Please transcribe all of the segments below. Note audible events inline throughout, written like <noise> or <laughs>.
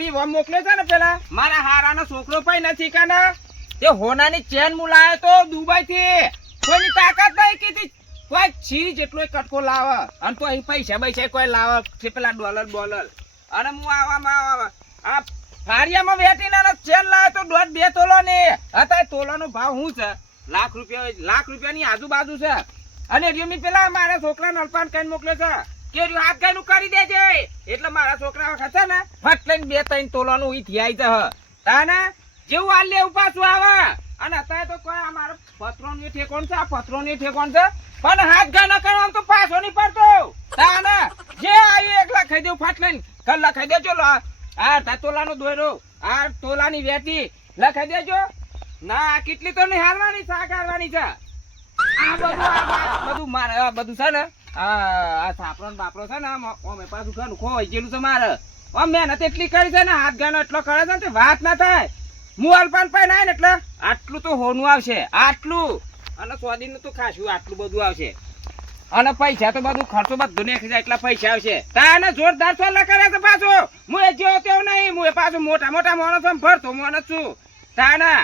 Vivo મોકલ્યો છે ને પેલા? મારા હારાનો છોકરો પણ નથી કાના. તે હોનાની ચેન મુ લાયો તો દુબઈ થી કોઈની તાકાત નહીં કીધી. કોઈ છી જેટલો કટકો લાવે. અને તો અહીં પૈસા પૈસા કોઈ લાવે. છે પેલા ડોલર બોલર. અને હું આવામાં આવા આ ફારિયામાં વેટીને ચેન લાવ્યો તો દોઢ બે તોલો ને અત્યારે તોલાનો ભાવ શું છે? લાખ રૂપિયા લાખ રૂપિયાની આજુબાજુ છે. અને રહ્યું પેલા મારા છોકરાને અલ્પાન કઈ મોકલે છે. કે હાથ ગાયનું કરી દેજે એટલે મારા છોકરા વખત ને, ફટ લઈને બે ત્રણ તોલાનું ઈ થયા જ તાને જેવું આ લેવું પાછું આવે. અને અત્યારે તો કોઈ આ મારો પત્રો ની ઠેકોણ છે, આ પત્રો ની ઠેકોણ છે. પણ હાથ ગા ન કરવાનું તો પાછો નહીં પડતો. તાને જે આવી એક લખાઈ દેવું ફટ લઈને. કલ્લા લખાઈ દેજો લો. આ તા તોલાનો દોરો આ તોલાની વેટી લખાઈ દેજો. ના કેટલી તો નહીં હારવાની શાક હારવાની છે. આ બધું બધું મારે બધું છે ને આ આ ને બાપરો છે ને પાછું ખોવાઈ ગયેલું છે મારે. મહેનત એટલી કરી છે ને, હાથ ગાનો એટલો કરે ને વાત ના થાય. હું અલ્પાન પાઈ ના ને એટલે આટલું તો હોનું આવશે, આટલું. અને સ્વાદીનું તો ખાશું આટલું બધું આવશે. અને પૈસા તો બધું ખર્ચો બધું નાખી જાય એટલા પૈસા આવશે. તાને જોરદાર સોલા કરે છે પાછો. હું એ જેવો તેવો નહીં, હું એ પાછો મોટા મોટા માણસો ભરતો માણસ છું. તાના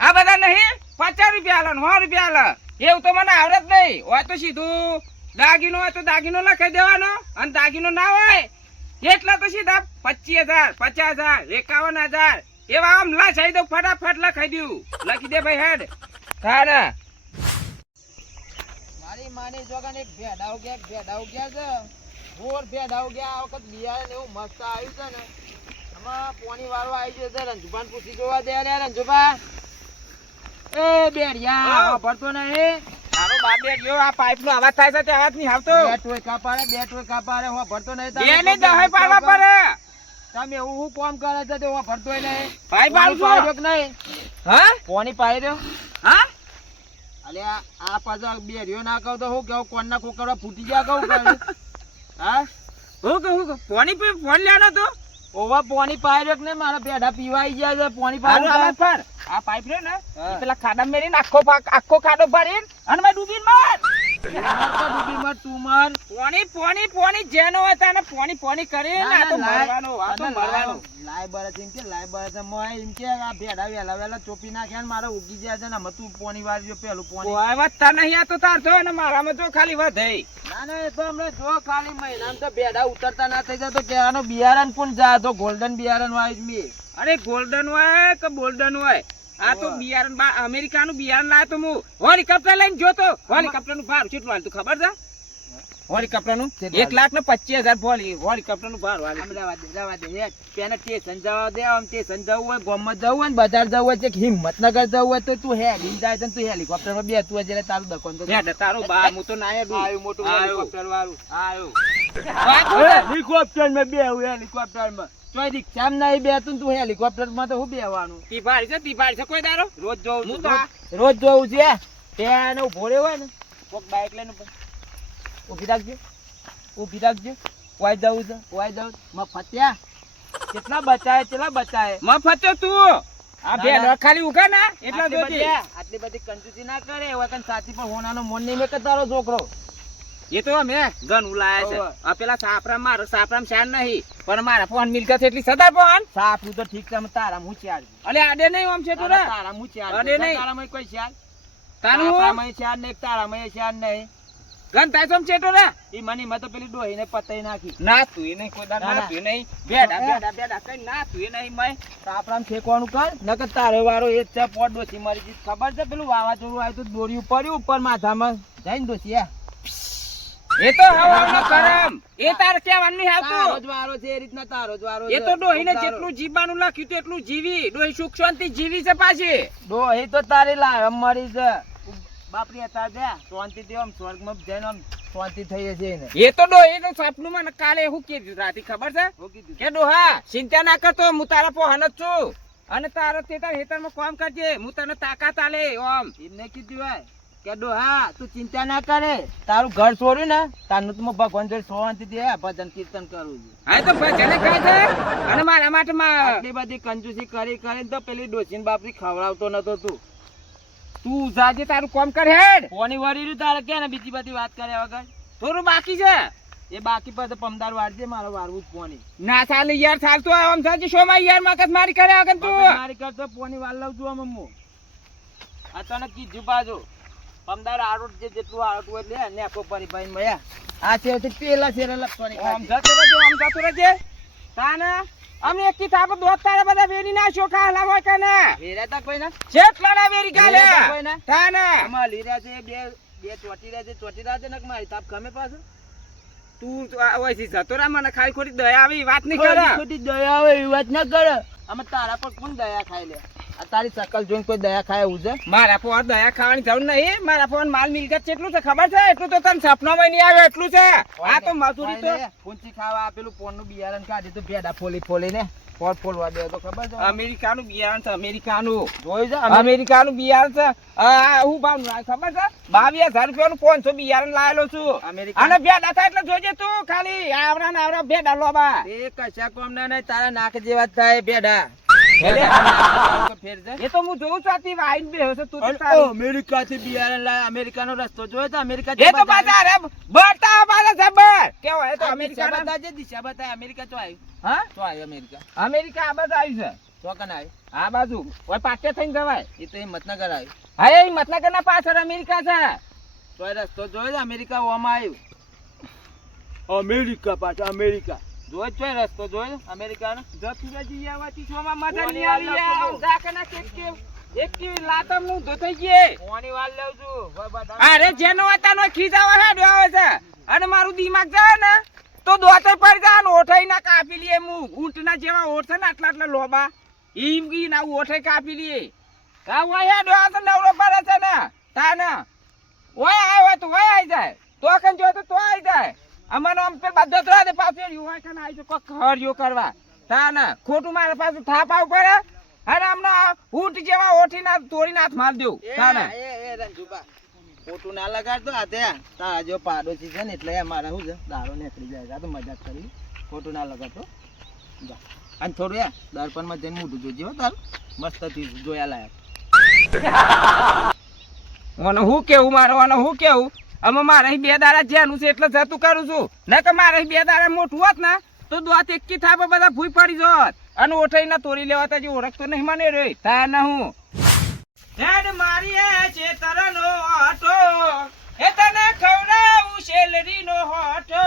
આ બધા નહીં? પચાસ રૂપિયા આલો સો રૂપિયા આલો. એવું તો મને આવડે જ નહીં. હોય તો સીધું દાગીનો હોય તો દાગીનો લખાઈ દેવાનો અને દાગીનો ના હોય એટલા તો સીધા પચીસ હજાર પચાસ હજાર એકાવન હજાર. એવા આમ લખાઈ દઉં ફટાફટ લખાઈ દઉં. લખી દે ભાઈ હેડ. તાના મારી માની જોગન એક ભેડાઓ ગયા ભેડાઓ ગયા છે. મોર ભેડાઓ ગયા આ વખત બિયારણ એવું મસ્ત આવ્યું છે ને. આમાં પોણી વાળો આવી ગયો છે. રંજુભાન પૂછી જોવા દે રે રંજુભા. એ બેડિયા ભરતો નહીં. તારો બાબે ગયો આ પાઇપ નો અવાજ થાય છે તે અવાજ નહીં આવતો. બે ટોયકા પાડે બે ટોયકા પાડે વાપરતો નહીં બે ને દહે પાડવા પડે. તમે એવું હું કોમ કરે છે તે વાપરતોય નહીં. ભાઈ પોણી કે નહીં? હા? પોણી પાડી રહ્યો હા? અલે આ આ બે બેડિયો ના કહું તો હું કેવું કોણના કોકરવા ફૂટી ગયા કહું <laughs> હા? હું કહું ફોની ફોન લેવાનો તો ઓવા પોણી પાડ્યો કે ને મારા પેઢા પીવાઈ ગયા છે પાણી હારું પર આ પાઇપ રહ્યો ને પેલા ખાડા મેરીને આખો આખો ખાડો ભરીને અને મેં ડૂબીને માર. ડૂબી મર તું મર પોણી પોણી પોણી જેનો હોય તેને પોણી પોણી કરીને આ તો મરવાનો આ મરવાનો લાય. બરસ એમ કે લાય બરસ મોય એમ કે આ ભેડા વેલા વેલા ચોપી નાખ્યા ને મારે ઉગી જાય છે ને અમે તું પોણી વાળજો પેલું પોણી. વધતા નહીં આ તો તાર જો ને મારામાં તો ખાલી વધે. ના ના એ તો હમણાં જો ખાલી મહિનામાં તો ભેડા ઉતરતા ના થઈ જાય તો કેવાનો બિયારણ પણ જા તો ગોલ્ડન બિયારણ વાય મી. અરે ગોલ્ડન હોય કે ગોલ્ડન હોય? આ તો બિયારણ બા અમેરિકાનું બિયારણ લાવ્યો તો હું હોલિકોપ્ટર લઈને જોતો. હોલિકોપ્ટરનું ભાર કેટલું હાલતું. ખબર છે? હોલિકોપ્ટરનું? એક લાખ ને પચીસ હજાર ભોલી. હોલિકોપ્ટરનું ભાર વાળું અમદાવાદ રહેવા દે રહેવા દે સ્ટેશન જવા દે આમ સ્ટેશન જવું હોય ગોમમાં જવું હોય ને બજાર જવું હોય કે હિંમતનગર જવું હોય તો તું હેલી જાય છે તું હેલિકોપ્ટરમાં બેસતું હોય એટલે તારું દકોન તો હેડ તારો બા હું તો ના હેડું. આવ્યું મોટું હેલિકોપ્ટર વાળું. આવ્યું. વાત હેલિકોપ્ટર છે? હેલિકોપ્ટરમાં બે હેલિકોપ્ટરમાં તોય રિક્ષામાં નહીં બેતું તું હેલિકોપ્ટર તો હું બેવાનું તિફારી છે તિફારી છે કોઈ દારો રોજ જોઉં છું રોજ- રોજ જોઉં છે ત્યાં ઊભો રહ્યો હોય ને કોક બાઇક લઈને ઊભી રાખજો ઊભી રાખજો. વાય જવું છે કોઈ જવું માં ફત્યા કેટલા બચાય કેટલા બચાય મફત તો. આ ખાલી ઉગા ના. એટલા આટલી બધી. આટલી બધી કંજૂસી ના કરે. એવા કન સાથી પણ હોનાનો મોન નહીં મેં કે તારો છોકરો. એ તો અમે ગન ઉલાયા છે. આ પેલા સાપરામ મારો સાપરામ શાન નહીં પણ મારા ફોન મિલકત એટલી સદા ફોન. સાફું તો ઠીક છે તારા હું ચાર અલે આડે નહીં આમ છે તો તારા રે. તારા હું ચાર અડે નહીં. તારામાં કોઈ ચાર તાનું હું? તારામાં ચાર તારા મય ચાર નહીં. ગન થાય છે તો રે. ઈ મની માં તો પેલી ડોહીને પતાઈ નાખી. ના તું એ નહીં કોઈ દાડ ના, ના. ના. તું નહીં બેડા બેડા બેડા કઈ ના તું એ નહીં મય. સાપરામ ફેંકવાનું કર નકર તારો વારો એ છે પોટ ડોસી મરી ખબર છે પેલું વાવાઝોડું આવ્યું તો દોર્યું પડ્યું ઉપર માથામાં. જઈને ડોસી આ. એ તો હવાનો કરમ. એ તાર કેવાનું નહીં તારો છે એ રીતના તારો જ એ તો ડોહીને. જેટલું જીવવાનું લખ્યું હતું એટલું જીવી. ડોહી સુખ શાંતિ જીવી છે પાછી. ડોહી તો તારી લાવ મરી છે. બાપરી હતા દે શાંતિ થી આમ સ્વર્ગમાં જઈને આમ શાંતિ થઈ જશે એને. એ તો ડોહી નું સપનું મને કાલે હું કીધું રાતી ખબર છે? હું કીધું કે ડોહા ચિંતા ના કરતો હું તારા પોહન જ છું. અને તારો તે તાર હેતરમાં કામ કરજે હું તને તાકાત આલે ઓમ. એમને કીધું હોય. કે ડોહા તું ચિંતા ના કરે. તારું ઘર છોડ્યું ને તારનું તો ભગવાન જોડે શાંતિ થી ભજન કીર્તન કરું છું. હા તો ભજન ખાય છે. અને મારા માટે આટલી બધી કંજૂસી કરી કરીને તો પેલી ડોસીને બાપરી ખવડાવતો નતો તું. તું જાજે તારું કામ કર હેડ. કોની વરી રહ્યું તારે કે ને બીજી બધી વાત કર્યા વગર? થોડું બાકી છે. એ બાકી પર પમદાર વાળજે મારો વારવું જ પોની ના ચાલે યાર ચાલતો આમ સાચી શો માં યાર મગજ મારી કરે વગર તું? મારી કરતો પોની વાળ લઉં છું આમ હું આ તને કીધું બાજુ પમદાર આરોટ જે જેટલું આરોટ હોય લે ને આખો પરી ભાઈ મયા આ છે તે પેલા છે લખવાની આમ જતો રહેજે આમ જતો રહેજે. તાના અમે એક કી થાપ દોત તારે બધા વેરી ના શોખા હલા હોય વેરા વેરાતા કોઈ ના જેટલા ના વેરી ગાલે કોઈ ના તાના. અમાર લીરા છે બે બે ચોટી રહે છે ચોટી રહે છે ને મારી તાપ ગમે પાછું. તું ઓયથી જતો રા મને ખાલી ખોટી દયા આવી વાત નહીં કરે. ખોટી દયા આવે એ વાત ના કરે. અમે તારા પર કોણ દયા ખાઈ લે? તારી સકલ જોઈને કોઈ દયા ખાય એવું છે? મારા ફોન દયા ખાવાની જરૂર નહીં. મારા ફોન માલ મિલકત કેટલું છે ખબર છે? એટલું તો તને સપનામાં નહીં આવે એટલું છે. આ તો મજૂરી તો પૂંચી ખાવા આપેલું પોનનું બિયારણ કાઢી તો ભેડા ફોલી ફોલી ને ફોલ ફોલવા દે તો ખબર છે? અમેરિકાનું બિયારણ છે અમેરિકાનું. જોયું છે? અમેરિકાનું બિયારણ છે. હું ભાવ ખબર છે? બાવીસ હજાર રૂપિયાનું પાંચસો બિયારણ લાયેલો છું. અમેરિકા અને ભેડા થાય એટલે જોજે તું ખાલી આવરા ને આવરા ભેડા લોબા. એ કશા કોમના નહીં તારા નાક જેવા થાય ભેડા. એ તો હું જોઉં છું આથી વાઈન બેહ્યો છે તું અમેરિકા થી બિયારણ લાય અમેરિકાનો રસ્તો જોયો તો અમેરિકા એ તો પાછા અરે બરતા પાછા જબર. કેવો એ તો અમેરિકા અમેરિકા બતાજે દિશા બતાય અમેરિકા તો આવ્યું હા? તો આવ્યું અમેરિકા. અમેરિકા આ બાજુ આવ્યું છે. તો કન આવ્યું આ બાજુ. ઓય પાછે થઈને જવાય. એ તો હિંમતનગર આવ્યું હા એ ના પાછળ અમેરિકા છે. તો એ રસ્તો જોયો અમેરિકા ઓમાં આવ્યું અમેરિકા પાછા અમેરિકા. જોયો જોઈ રસ્તો જોઈ અમેરિકાનો. જતુરાજી આવવાથી છોમાં મજા કોની નહીં આવી છું? ઝાકના કે કેવ. એક કે લાતમનું ધોતાઈ ગયે. કોની વાલ લઉં છું? અરે જેનો વાતાનો ખીજાવા ડો આવે છે. અને મારું દિમાગ જાય ને તો દોતે પડી જાય ને ઓઠાઈ ના કાપી લીએ મુ ઊંટના જેવા ઓઠ છે ને આટલા આટલા લોબા. ઈમ ગી ના ઓઠે કાપી લીએ કા ઓય ડો આવે તો નવરો પડે છે ને. તા ને ઓય આવ્યો તો ઓય આવી જાય. તો કન જો તો તો આવી જાય. અમને આમ પે બધો તો દે પાછું કન આવી છે કોક હરિયો કરવા. તા ના ખોટું મારા પાસે થાપ આવ પડે. અને આમનો ઊંટ જેવા ઓઠી ના તોડી નાથ માર દેવું તા ના. એ એ રંજુબા ખોટું ના લગાડતો આ તે તારા જો પાડોશી છે ને એટલે અમારા શું છે દારો નીકળી જાય તો મજાક કરી. ખોટું ના લગાડતો જા. અને થોડું એ દર્પણમાં જઈને મોઢું જોજે હો તાર. મસ્ત જોયા લાયક. <laughs> મને હું કેવું મારે હું કેવું? અમે મારે બે દાડા જેનું છે એટલે જતું કરું છું. ને કે મારે બે દાડા મોટું હોત ને તો દોત એકી થાપે બધા ભૂઈ પડી જોત. અને ઓઠાઈ ના તોડી લેવા તા જે ઓળખતો નહીં મને રે. તા ના હું. હેડ મારી હે ચેતરનો આટો. એ તને ખવડાવું શેલરીનો હોટો.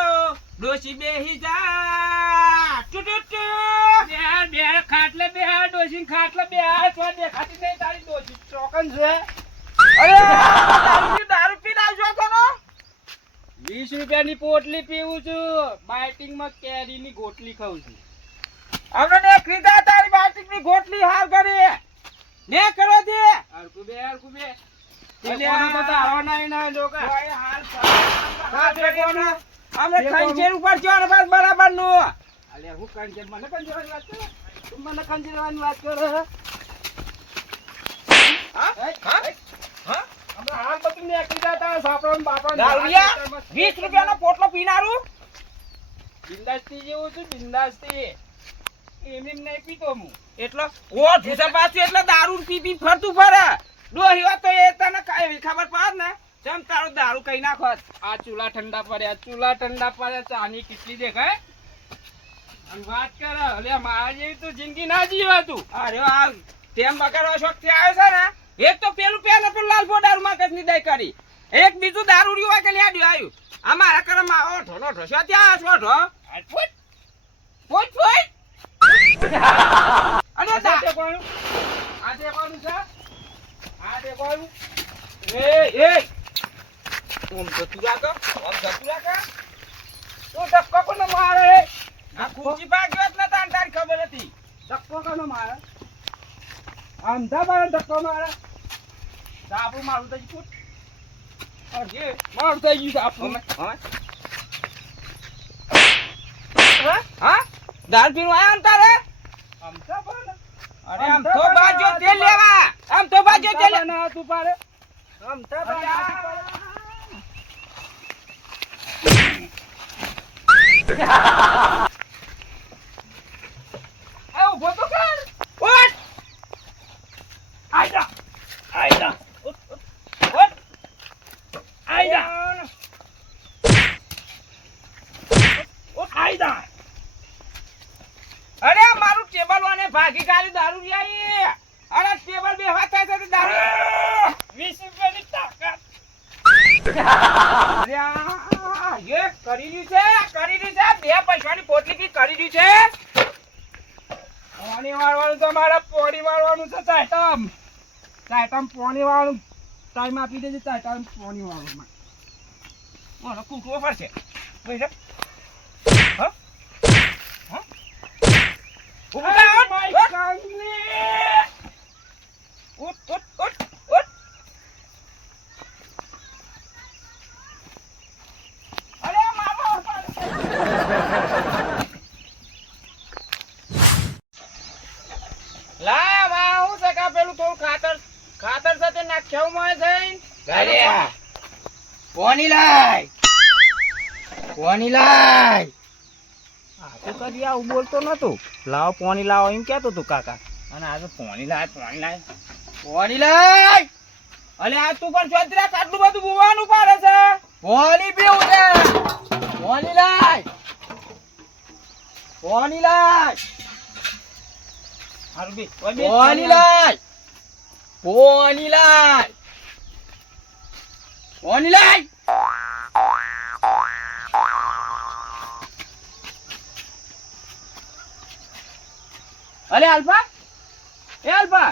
ડોસી બેહી જા. ટુટુટુ બેહાર બેહાર ખાટલે બેહાર ડોશી ખાટલે બેહાર તો દેખાતી નહીં તારી ડોસી ચોકન છે. અરે દારૂ પી કોનો વીસ રૂપિયાની પોટલી પીવું છું. બાઇટિંગમાં કેરી ની ગોટલી ખાઉં છું. અમને ખરીદા તારી બાઇટિંગની ગોટલી હાર કરી. ને કરો દે હરકુ બે હરકુ બે. અમે ખંજેર ઉપર છો ને બસ બરાબરનું હું ખંજેર મને ખંજેરની વાત કરો. તું મને ખંજેરવાની વાત કરે. દારૂડિયા, વીસ રૂપિયાનો પોટલો પીનારું? બિંદાસ્તી જેવું છું બિંદાસ્તી. એમ એમ નહીં પીતો હું. એટલો ઓ ઢૂસા પાછું એટલે દારૂ પી પી ફરતું ફરે. ડોહ્યો તો એ તને કાંઈ ખબર પડે ને? તારું દારૂ કઈ નાખો આ ચૂલા ઠંડા પડ્યા ચૂલા ઠંડા પડ્યા ચાની કેટલી દેખાય અને વાત કરે અલે મારા જેવી તું જિંદગી ના જીવાતું. અરે આ તેમ બગાડવા શોખથી આવ્યો છે ને એક તો પેલું પેલું પેલું લાલ દારૂ માં કઈ દઈ કરી. એક બીજું દારૂ રહ્યું હોય કે લ્યાડ્યું આવ્યું આ મારા કરમ આવો ઢોલો શું ત્યાં છો ફૂટ. ફૂટ ફૂટ. <laughs> અરે દા આ દેવાનું છે. આ દેવાનું એ એ. ઓમ જતું રાખો ઓમ જતું રાખો. તું ધક્કો કોને મારે? આ ખુરશી ભાગ્યો જ નતા તારી ખબર હતી. ધક્કો કોને મારે? આમધા બાર ધક્કો મારે. સાપુ મારું ફૂટ અરે મારું થઈ ગયું સાપુ હા? હા? દાલ પીનું આયા ને તારે? અરે આમ તો બાજો તેલ લેવા. આમ તો બાજો તેલ ના તું પાડે. આમ તો <laughs> એ ઊભો તો કર. Ayda. Ut, અરે મારું ટેબલ વાને ભાગી કાઢી દારૂ અરે હાથ થાય વીસ રૂપિયાની તાકાત. કરી દીધું કરી છે. બે પૈસાની પોટલી કરી દીધું છે. પાણી મારવાનું તો મારા પોડી મારવાનું છે સાહેબ? ચાયટમ પોણી વાળું. ટાઈમ આપી દેજે ટાઈમ પોણી વાળું બોલો કૂટવો પડશે પૈસા હા? હા? ઉઠ, લાય હું છે પેલું થોડું ખાતર ખાતર સાથે નાખ્યા માં જઈને ગાડિયા. કોની લાય? કોની લાય? આ તો કદી આવું બોલતો નતો. લાવો પોણી લાવો એમ કહેતો તું કાકા. અને આજે પોણી લાય પોણી લાય. કોની લાય! અલે આ તું પણ ચોતરા કાટલું બધું બોવાનું પાડે છે. કોની પીવું છે. કોની લાય. કોની લાય. હારું બી ઓય લાય. કોની લાય કોની લાય અલે અલ્ફા એ આલ્ફા!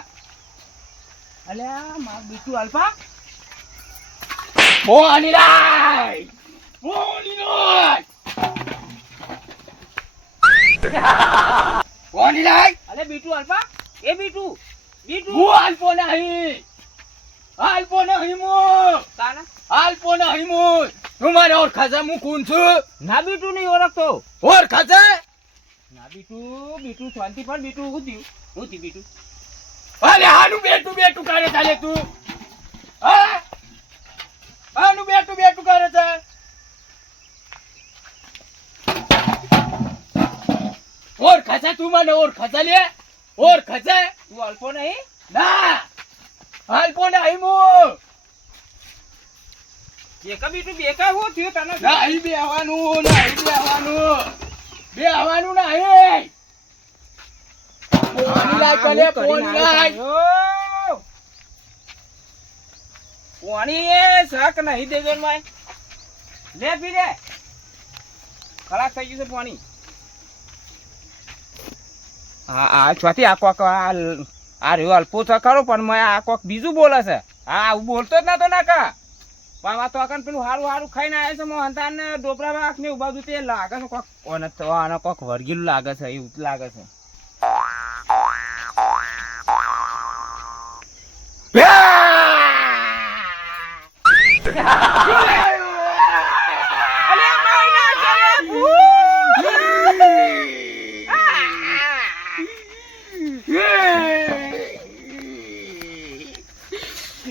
અલે માર બીટુ અલ્ફા કોની લાય કોની લાય કોની <laughs> લાય અલે બીટુ આલ્ફા! એ બીટુ! હું આલ્પો નહીં. આલ્પો નહીં હું. આલ્પો નહીં હું. તું મને ઓળખા છે હું કોણ છું? ના બીટુ નહીં ઓળખતો. ઓળખા છે ના બીટુ બીટુ શાંતિ પણ બીટુ હું થયું. હું થયું બીટુ અરે હાનું બેટું બેટું કરે ચાલે તું. હા? હાનું બેટું બેટું કરે છે. ઓળખા છે તું મને ઓળખા છે લે? ઓળખા છે તું અલ્પો નહીં? ના! આલ્પો નહીં હું એકા બીટુ બેકા હું થયું તને? બે આવવાનું નાય ખાલી નહીં. પોણી લાય કલે કોની લાય પાણી એ શાક નહીં દેજો ને ભાઈ? લે પી લે. ખલાસ થઈ ગયું છે પાણી. હા આ છોથી આ કોક આ આ રહ્યો અલ્પો તો ખરો, પણ મેં આ કોક બીજું બોલે છે. હા, આવું બોલતો જ ના કા પણ આ તો અકન પેલું હારું હારું ખાઈને આવે છે મોહનતાન ને ડોપરા વાક ને ઊભા તે લાગે છે કોક. ઓને તો આને કોક વરગીલું લાગે છે, એવું લાગે છે. અલે ભાઈ ના કરે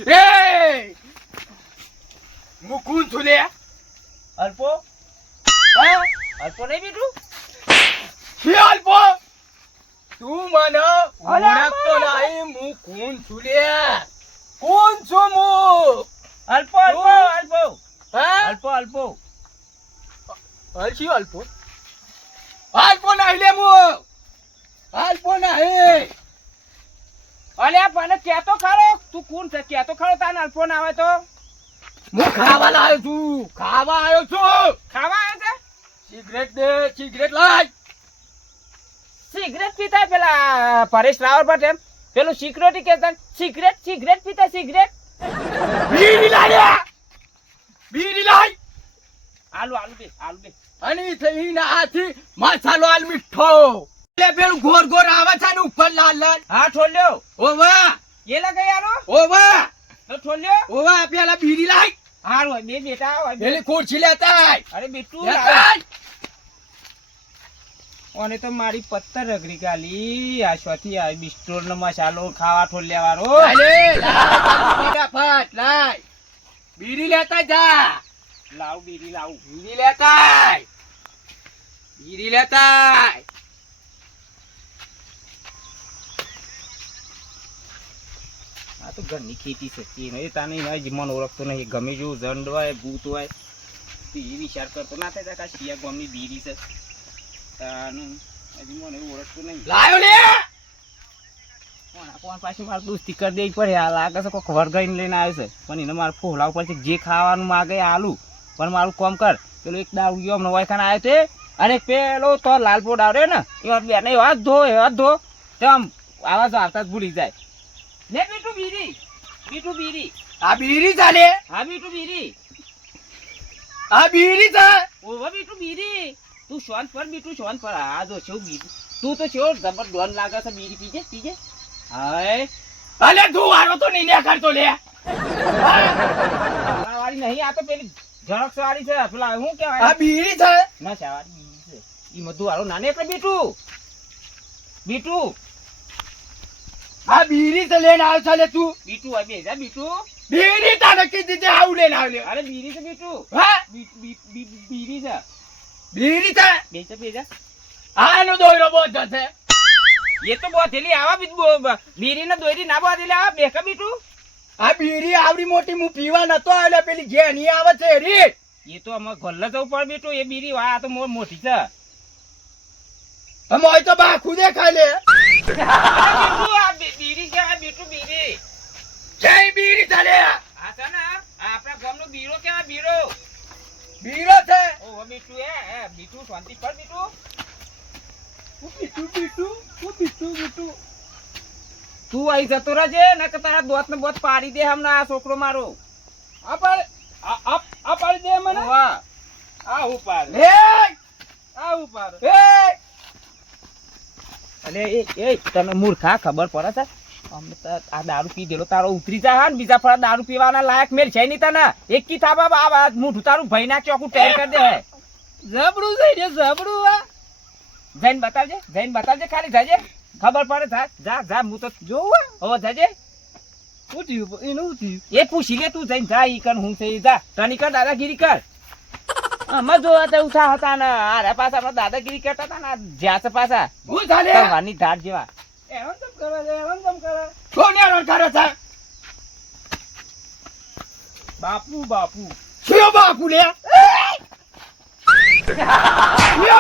એ મુકુન છું લે અલ્પો હા અલ્પો નહીં બીજું શિયાલ પો તું મને અલા ઓળખતો મારા. નહીં હું કોણ છું લે કોણ છું હું અલ્પો અલ્પો અલ્પો હા અલ્પો અલ્પો હલશી અલ્પો અલ્પો નહીં લે હું અલ્પો નહીં અલે, પણ કેતો ખરો? તું કોણ છે? કેતો ખરો તાને અલ્પો ના આવે તો? હું ખાવા લાવ્યો છું. ખાવા આવ્યો છું. ખાવા આવે છે? સિગરેટ દે, સિગરેટ લાય. સિગરેટ પીતા પેલા પરેશ રાવલ એમ પેલું સિક્યુરિટી કેતા સિગરેટ સિગરેટ પીતા, સિગરેટ. બીડી લાય અને થઈ હાથી મસાલો આલ મીઠો. એટલે પેલું ગોર ગોર આવે છે ને ઉપર લાલ લાલ. હા ઠોલ્યો. ઓવા. એ લગાઈ ઓવા. તો ઠોલ્યો. ઓવા પેલા બીડી લાય. હારું બે બેટા પેલી ખુરશી લેતા અરે બેટું લેતા લાવ. આય. ઓને તો મારી પત્તર રગડી ગાલી. આ શોથી આ બિસ્ટોર નો મસાલો ખાવા ઠોલ્યા વાળો. ફટાફટ લાય. બીડી લેતા જા. લાવ બીડી લાવ. બીડી લેતા બીડી લેતા આ તો ઘરની ખેતી છે. તે નહીં તાને એના જીવન ઓળખતો નહીં. ગમે જેવું જંડ હોય ભૂત હોય તો એ વિચાર કરતો ના થાય. કે શિયા ગામની બીડી છે. તાનું હજી મને ઓળખતું નહીં. લાયો લે! કોણ પાછી મારે દોસ્તી કરી દેવી પડે? આ લાગે છે કોઈક વર્ગાઈને લઈને આવ્યો છે. પણ એને મારે ફોલા ઉપર જે ખાવાનું માગે આલું. પણ મારું કોમ કર. પેલો એક દાવ ગયો હમણાં આવ્યો છે અને પેલો તો લાલપો ડાવરે ને એ બેને એવા ધો એવા ધો. તો આમ આવાજ આવતા જ ભૂલી જાય. ને બીટું બીરી. બીટું બીરી. આ બીરી ચાલે? હા બીટું બીરી. આ બીરી ઓ ઓવા બીટું બીરી. તું શોન પર બીટું શોન પર. આ જો છે બીરી. તું તો છે જબર ડોન લાગે છે બીરી પીજે પીજે હાય. અલે તું વાળો તો નહીં લે કરતો લે. વાળી નહીં આ તો પેલી ઝડક વાળી છે. પેલા શું આ કહેવાય બીરી છે? ના શાવાળી બીજી છે. ઈ મધુ વાળો નાને એટલે બીટું. બીટું. આ બીરી છે લેને આવ ચાલે તું. બીટું આ બેજા બીટું. બીરી તાને કીધી તે આવું લેને આવ લે. અરે બીરી છે બીટું. હા? બી- બી- બી- બીરી છે. બીરી છે? બેજા બેજા આનો દોયરો બહુ છે. એ તો બોધેલી આવા બી બો- બીરી ને દોરી ના બોધેલી આવા બેકા બીટું? આ બીરી આવડી મોટી હું પીવા નતો આવ્યો પેલી ઘેની આવે છે રી એ તો અમે ગલ્લે જવું પડે બીટું એ બીરી વા આ તો મોર મોટી છે. મોય તો બા ખુદે ખાઈ લે. આ બીરી છે આ બેટું બીરી જય બીરી ચાલે. આ છે ને આ આપણા ગામનો બીરો કેવા બીરો બીરો છે. ઓ બીટુ એ બીટુ શાંતિ પર બીટુ. બીટુ બીટુ બીટું બીટું. તું આઈ જતો રહેજે ને કે તારા દોત ને બોત પાડી દે હમણાં આ છોકરો મારો. આ પાડ આ પાડી દે મને? વાહ આ હું પાડ હે! આ હું પાડ હે! અને એ એ તને મૂર્ખા ખબર પડે છે? અમને તો આ દારૂ પી દેલો તારો ઉતરી જા હા બીજા ફળા દારૂ પીવાના લાયક મેળ છે નહીં તને. એક કી થા આ આ મૂઠું તારું ભાઈ ના ચોકું ટેર કરી દે જબડું છે રે જબડું આ જઈને બતાવજે જઈને બતાવજે ખાલી જાજે. ખબર પડે થા જા જા હું તો જોવું હવે જાજે. હું થયું એનું થયું એ પૂછી લે તું જઈને જા ઈ કર હું થઈ જા. તની કર દાદાગીરી કર. અમે જોવા તો ઉઠા હતા ને આરે પાછા આપણે દાદાગીરી કરતા હતા ને જ્યાં પાછા. હું ચાલે તલવારની ધાર જેવા. એવન તમ કરે છે એવન તમ કરે. કોને કરે છે. બાપુ બાપુ. બાપુ લે.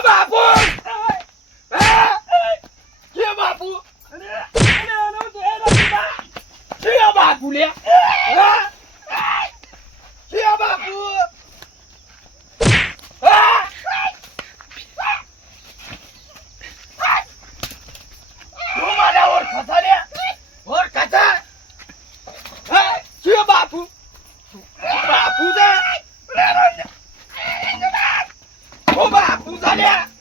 બાપુ. કયો બાપુ બાપુ લે કયો બાપુ તું મને ઓળખતા લે ઓળખતા કયો બાપુ બાપુ છે ઓ બાપુ છે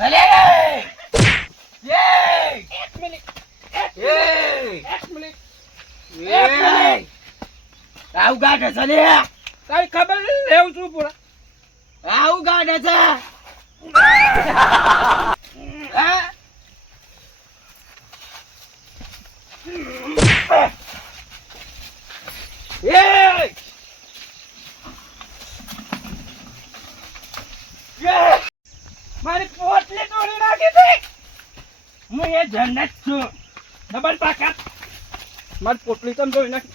અલે યે એક મિનિટ યે એક મિનિટ એક મિનિટ આવું ગાડે છે લે તારી ખબર લેવું છું પૂરા આવું ગાડે છે હા Yay! Yay! મારી પોટલી તોડી નાખી હતી હું એ જન્નત છું ડબલ પાકા મારી પોટલી તમ જોઈ નાખી.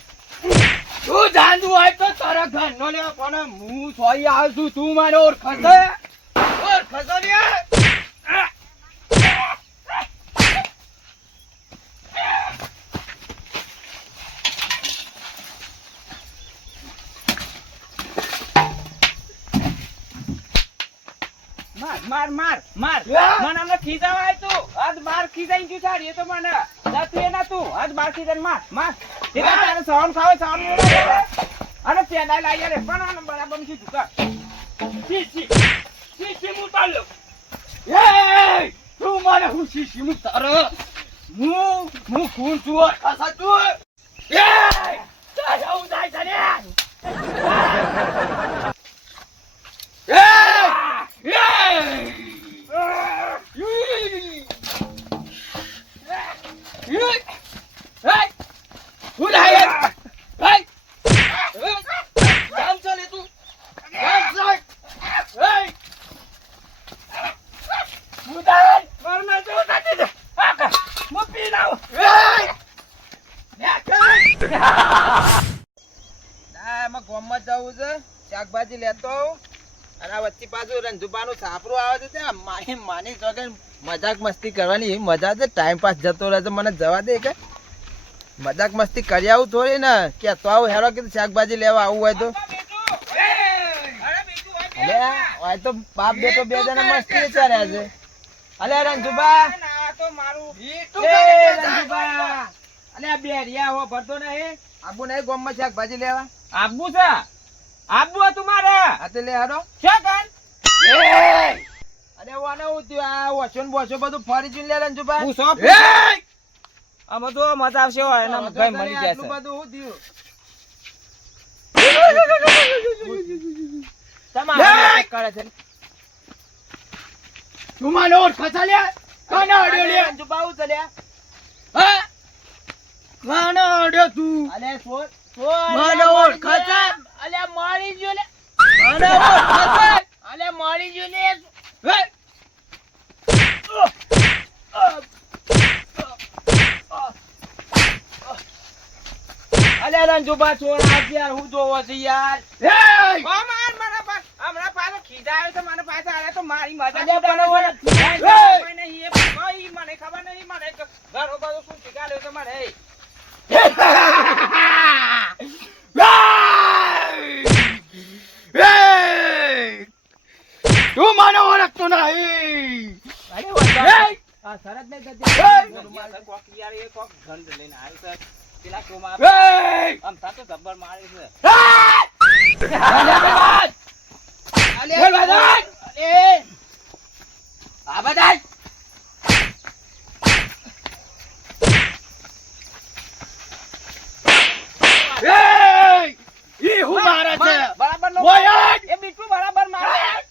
તું જાણતું હોય તો તારા ઘરનો લે પણ હું સોઈ આવું છું. તું મને ઓળખશે ઓળખશે ને? માર માર માર માર. યા! મને હમણાં ખીજાવા તું આજ માર ખીજાઈ ગયું સારી એ તો મને. એ ના તું. આજ બાર માર માર એ તો તારે સવાન ખાવે સવાન અને પેડા લાવી રે. પણ આને બરાબર શું તું કર સી સી સી સી હું ચાલ્યો એ તું મને હું સી સી હું તારો? હું હું ખૂન છું ઓળખશે તું. એ ચાલ આવું જાય છે ને એ Hey! આમાં <laughs> ગામમાં જવું છે. શાકભાજી લેતો આવું. અને વચ્ચે પાછું રંજુબાનું સાપરું આવે છે ત્યાં માની માની જોગે મજાક મસ્તી કરવાની મજા છે? ટાઈમ પાસ જતો રહે છે મને જવા દે કે. મજાક મસ્તી કરી આવું થોડી ને. કે તો આવું હેરો કીધું શાકભાજી લેવા આવું હોય તો. અલે હોય તો બાપ બેટો બે જણા મસ્તી ચાલ્યા છે. અલે રંજુબા. અલે બેરિયા હો ભરતો નહીં. આબુ નહીં ગામમાં શાકભાજી લેવા? આબુ છે? આબુ તમારે મારે. આ તો લે હારો. છે કાન? અરે વાને હું થયું આ વોશો ને બોશો બધું ફરી જોઈને લે રંજુબા હું સો આમાં તો મજા આવશે હો એના ગઈ આટલું જશે બધું હું દીયો તમારે કરે છે તું માનો ઓળખો છે કાના અડ્યો લ્યા? રંજુબા ચલ્યા? હા? કોને અડ્યો તું? અલે સોર સોર મને અલે ઓળખે મળી છે? ગયો. અલે મળી ગયો લે મને ઓળખો છે? અલે મળી ગયો લે હે? રંજુબા છોડ યાર હું જોવો છે યાર માર હમણાં પાછો ખીજાયો તો મને પાછા તો મારી મજા નહીં, મને ખબર નહીં મને ઘરો બધો શું શીખાડ્યો તો મને! તું મને ઓળખતો નહીં! આ શરત નહીં થતી. યાર, કોક યાર એ કોક ગંધ લઈને આવ્યો છે પેલા શોમાં હે! આમ થાતો જબ્બર મારે છે અલે બોલ બધા. અલે આ બધા હે! ઈ હું મારે છે બરાબર નો ઓય! એ બીટુ બરાબર મારે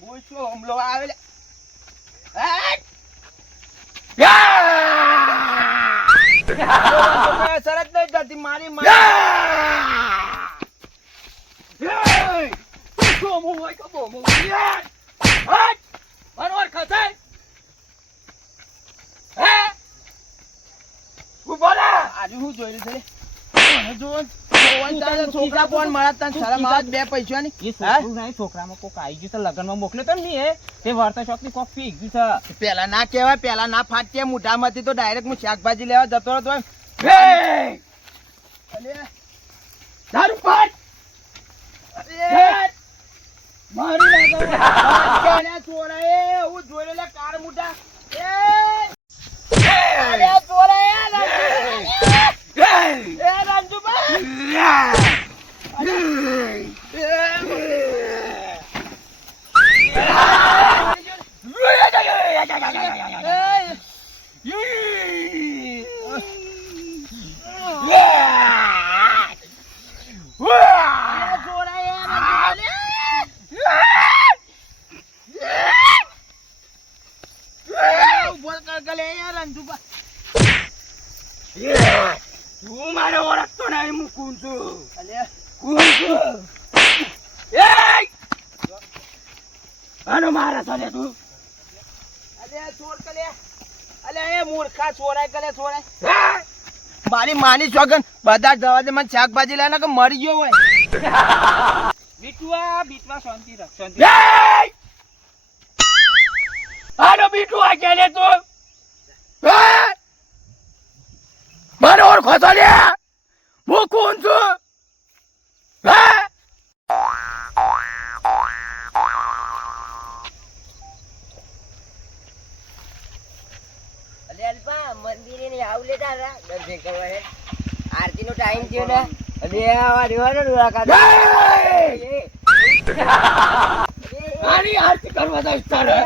બોલશો હમલો આવે લે. યા! રંજુબા, શરત નહીં થતી મારી માં હે! બોમો હોય બોમો? હે? આજે હું જોયેલું છે લે. ને. ને છોકરા કોણ મળે તને શરમ આવે બે પૈસાની? એ નહીં છોકરામાં કોક આવી ગયું છે લગ્નમાં મોકલ્યો તો ને તે વર્તા શોખની કોક પી ગયું છે. પેલા ના કહેવાય પેલા ના ફાટકે મોઢામાંથી તો ડાયરેક્ટ હું શાકભાજી લેવા જતો હતો દારૂ પાડ! મારી નાખો. અરે, ચોરા એ, હું જોયેલો કાર મોઢા. એ, અરે, હે! ચોરા એ, રંજુ. હે! એ, રંજુભાઈ. યા! એ, અરે, ચોરા એ, રંજુભાઈ. અરે, ઊભો કર કે લે, એ, રંજુભાઈ. તું મારે ઓળખતો નહીં હું કોણ છું કોણ છું આનો મારે સાથે તું. અલે, ચોર કે અલે, એ મૂર્ખા ચોરાય કલે લે, ચોરાય. મારી માની છોકન બધા દવા દે મને શાકભાજી લાવીને કે મરી ગયો હોય. બીટુઆ બીટવા શાંતિ રાખ શાંતિ! આનો બીટું આ કે લે તું? મને ઓળખો છો લે હું કોણ છું. હે? મંદિરે ની આવ લેતા દર્શન કરવા આરતી નો ટાઈમ થયો ને. અલે આવા રેવાનો મુલાકાત. એય! આરતી કરવા જાય તારે.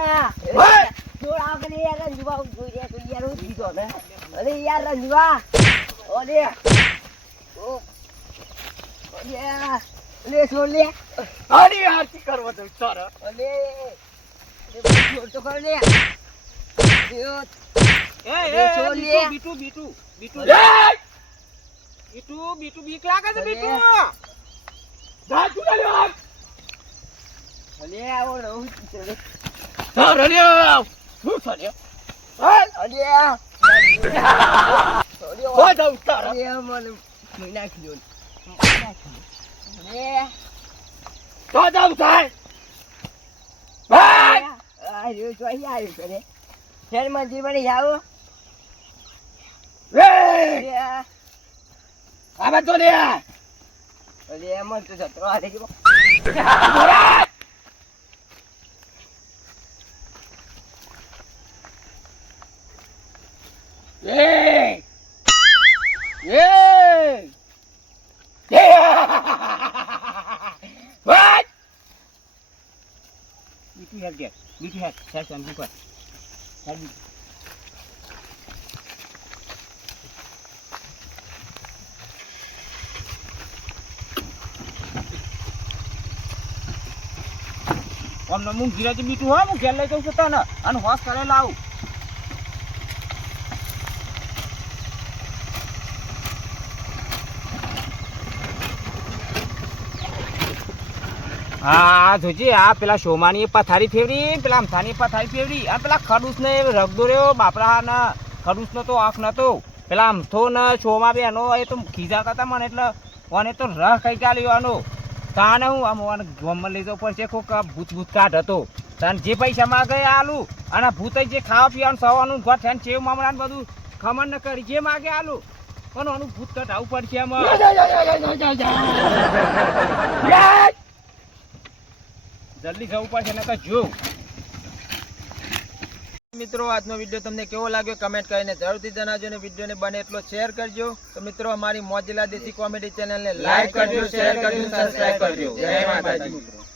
હે? થોડ યાર રંજુબા જોઈ રહ્યા તો યાર હું જીતો ને. અરે યાર રંજુબા ઓલે ઓલે લે આની આરતી કરવા જાય તારે ઓલે અરે છોડ તો કર લે એ અરે એ બીટુ લે. બીટુ બીટુ બીટુ! બીટુ બીટુ બીક લાગે છે અરે. બીટુ જા તું લે આવ. ઓલે આવો રહું છું તારે લે આવ. શું છે લે? હે? અલે ઓલે હો જાઉં તારે. અરે મને મહિના ખીલો તો જવું થાય ભાઈ! આ રહ્યું તો અહીં આવ્યું છે રે. શેર બની આવો. એ અરે આ- તો લે અરે એમ જ તો જતો હાથે ગયો. એ એ એ ભાઈ બીજું હેડ ઘેર બીજું હેડ સાહેબ સમજુ કર હેડ બીજું. અમને હું ગીરાજી બીટું હોય, હું ઘેર લઈ જઉં છું તને. અને હોશ કરે લાવું હા જોજી, આ પેલા શોમાની પથારી ફેવરી, પેલા અમથાની પથારી ફેવરી. આ પેલા ખડૂસને રગદો રહ્યો બાપરા ના ખડૂસ નો તો આંખ નતો. પેલા અમથો ને શોમાં બેનો, એ તો ખીજા કરતા મને એટલે મને તો રહ કઈ ચાલ્યો આનો. તાને હું આમ ઓને ગમમાં લઈ જવું પડશે, કોક ભૂત ભૂત કાઢ હતો. તાને જે પૈસા માગે ગયા આલુ. અને ભૂત જે ખાવા પીવાનું સવાનું ઘર ગોઠ ચેવ મામલાને બધું ખમણ ન કરી, જે માગે આલુ. પણ આનું ભૂત કઢાવવું પડશે એમાં જલ્દી જવું પડશે નકર જો મિત્રો આજનો વીડિયો તમને કેવો લાગ્યો કમેન્ટ કરીને જરૂરથી જણાવજો અને વિડીયોને બને એટલો શેર કરજો. તો મિત્રો અમારી મોજીલા દેશી કોમેડી ચેનલને લાઈક કરજો શેર કરજો સબસ્ક્રાઇબ કરજો. જય માતાજી. મિત્રો